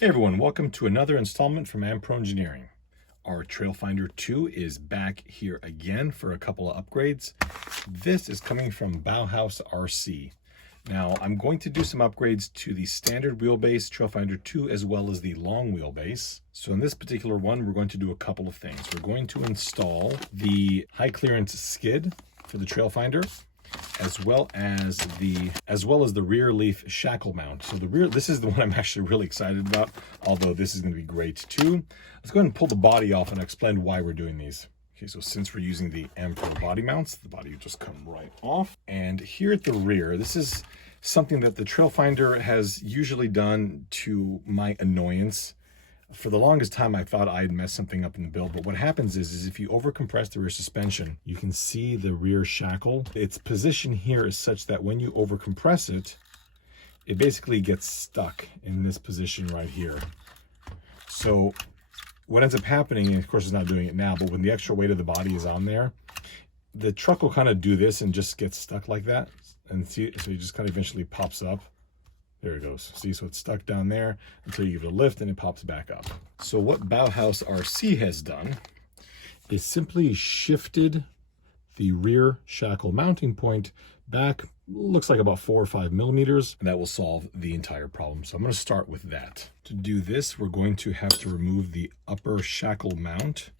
Hey everyone, welcome to another installment from Ampro Engineering. Our Trailfinder 2 is back here again for a couple of upgrades. This is coming from BowHouse RC. Now I'm going to do some upgrades to the standard wheelbase Trailfinder 2 as well as the long wheelbase. So in this particular one, we're going to do a couple of things. We're going to install the high clearance skid for the Trailfinder, as well as the rear leaf shackle mount. So this is the one I'm actually really excited about, although this is going to be great too. Let's go ahead and pull the body off and explain why we're doing these. Okay, so since we're using the Ampro body mounts, the body will just come right off. And here at the rear, this is something that the Trailfinder has usually done to my annoyance. For the longest time, I thought I'd messed something up in the build, but what happens is if you overcompress the rear suspension, you can see the rear shackle. Its position here is such that when you overcompress it, it basically gets stuck in this position right here. So what ends up happening, and of course it's not doing it now, but when the extra weight of the body is on there, the truck will kind of do this and just get stuck like that. And see, so it just kind of eventually pops up. There it goes. See, so it's stuck down there until you give it a lift and it pops back up. So what BowHouse RC has done is simply shifted the rear shackle mounting point back, looks like about 4 or 5 millimeters, and that will solve the entire problem. So I'm going to start with that. To do this, we're going to have to remove the upper shackle mount.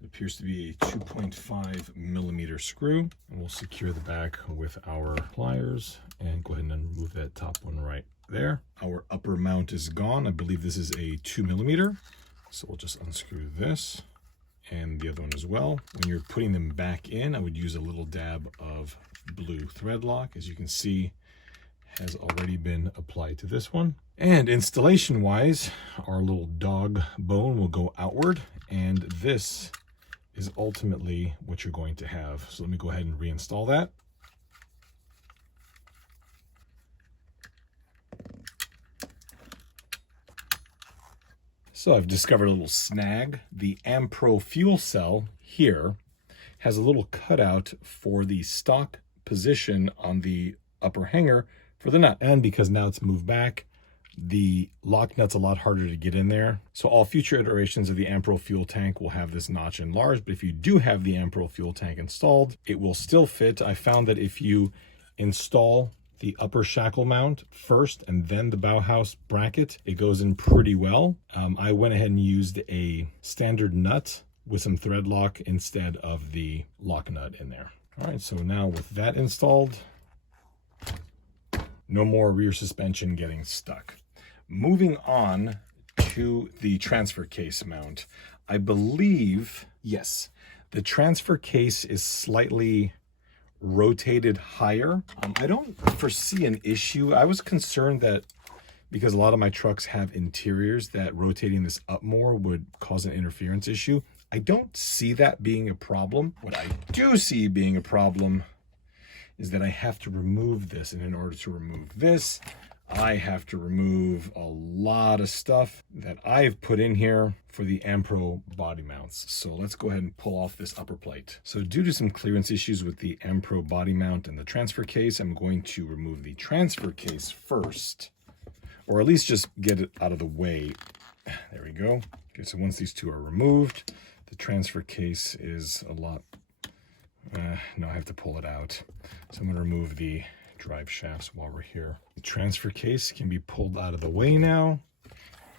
It appears to be a 2.5 millimeter screw, and we'll secure the back with our pliers and go ahead and remove that top one right there. Our upper mount is gone. I believe this is a 2 millimeter. So we'll just unscrew this and the other one as well. When you're putting them back in, I would use a little dab of blue thread lock. As you can see, has already been applied to this one. And installation wise, our little dog bone will go outward, and this is ultimately what you're going to have. So let me go ahead and reinstall that. So I've discovered a little snag. The Ampro fuel cell here has a little cutout for the stock position on the upper hanger for the nut. And because now it's moved back, the lock nut's a lot harder to get in there. So all future iterations of the Ampro fuel tank will have this notch enlarged, but if you do have the Ampro fuel tank installed, it will still fit. I found that if you install the upper shackle mount first and then the BowHouse bracket, it goes in pretty well. I went ahead and used a standard nut with some thread lock instead of the lock nut in there. All right, so now with that installed, no more rear suspension getting stuck. Moving on to the transfer case mount. I believe, yes, the transfer case is slightly rotated higher. I don't foresee an issue. I was concerned that because a lot of my trucks have interiors, that rotating this up more would cause an interference issue. I don't see that being a problem. What I do see being a problem is that I have to remove this, and in order to remove this, I have to remove a lot of stuff that I've put in here for the Ampro body mounts. So let's go ahead and pull off this upper plate. So due to some clearance issues with the Ampro body mount and the transfer case, I'm going to remove the transfer case first, or at least just get it out of the way. There we go. Okay, so once these two are removed, the transfer case is a lot, no, I have to pull it out. So I'm going to remove the drive shafts while we're here. The transfer case can be pulled out of the way now,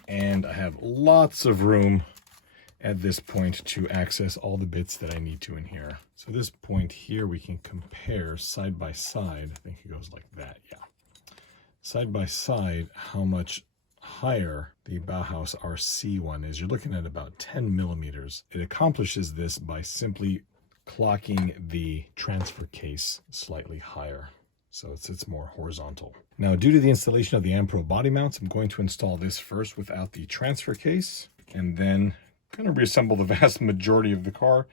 and I have lots of room at this point to access all the bits that I need to in here. So this point here, we can compare side by side. I think it goes like that, yeah. Side by side, how much higher the BowHouse RC one is. You're looking at about 10 millimeters. It accomplishes this by simply clocking the transfer case slightly higher, so it sits more horizontal. Now, due to the installation of the Ampro body mounts, I'm going to install this first without the transfer case, and then kind of reassemble the vast majority of the car,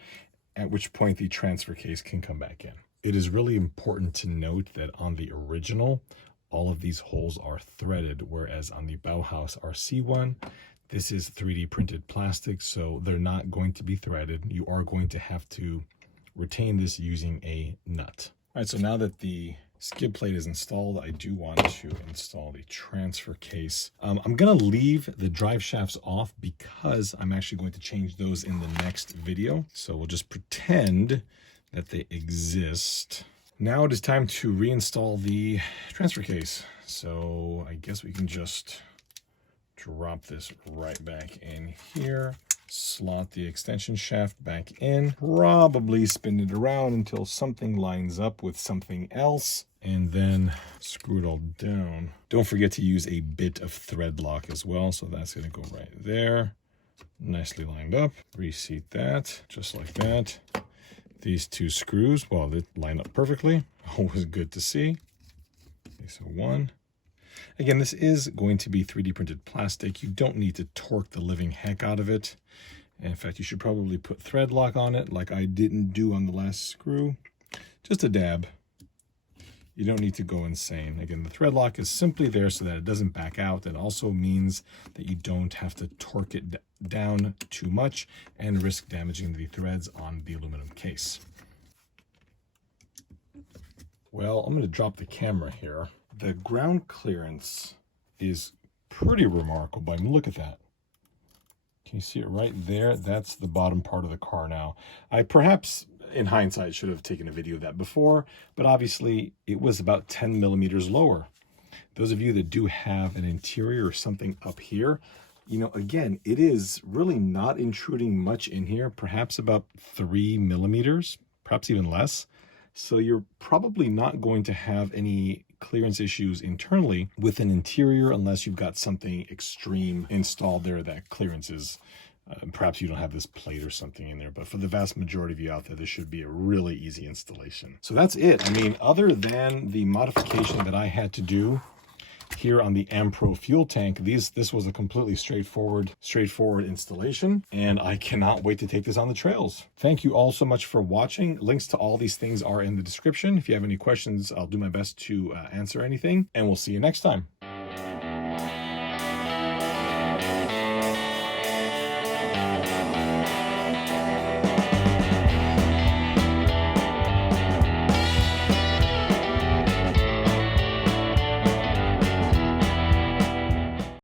at which point the transfer case can come back in. It is really important to note that on the original, all of these holes are threaded, whereas on the BowHouse RC one, this is 3D printed plastic, so they're not going to be threaded. You are going to have to retain this using a nut. All right, so now that the skid plate is installed, I do want to install the transfer case. I'm going to leave the drive shafts off because I'm actually going to change those in the next video. So we'll just pretend that they exist. Now it is time to reinstall the transfer case. So I guess we can just drop this right back in here. Slot the extension shaft back in, probably spin it around until something lines up with something else, and then screw it all down. Don't forget to use a bit of thread lock as well, so that's going to go right there. Nicely lined up. Reseat that, just like that. These two screws, well, they line up perfectly. Always good to see. Okay, so one. Again, this is going to be 3D printed plastic. You don't need to torque the living heck out of it. In fact, you should probably put thread lock on it like I didn't do on the last screw. Just a dab. You don't need to go insane. Again, the thread lock is simply there so that it doesn't back out. It also means that you don't have to torque it down too much and risk damaging the threads on the aluminum case. Well, I'm going to drop the camera here. The ground clearance is pretty remarkable. I mean, look at that. Can you see it right there? That's the bottom part of the car now. I perhaps, in hindsight, should have taken a video of that before, but obviously it was about 10 millimeters lower. Those of you that do have an interior or something up here, you know, again, it is really not intruding much in here, perhaps about 3 millimeters, perhaps even less. So you're probably not going to have any clearance issues internally with an interior unless you've got something extreme installed there that clearances. Perhaps you don't have this plate or something in there, but for the vast majority of you out there, this should be a really easy installation. So that's it. I mean, other than the modification that I had to do here on the Ampro fuel tank, this was a completely straightforward installation, and I cannot wait to take this on the trails. Thank you all so much for watching. Links to all these things are in the description. If you have any questions, I'll do my best to answer anything, and we'll see you next time.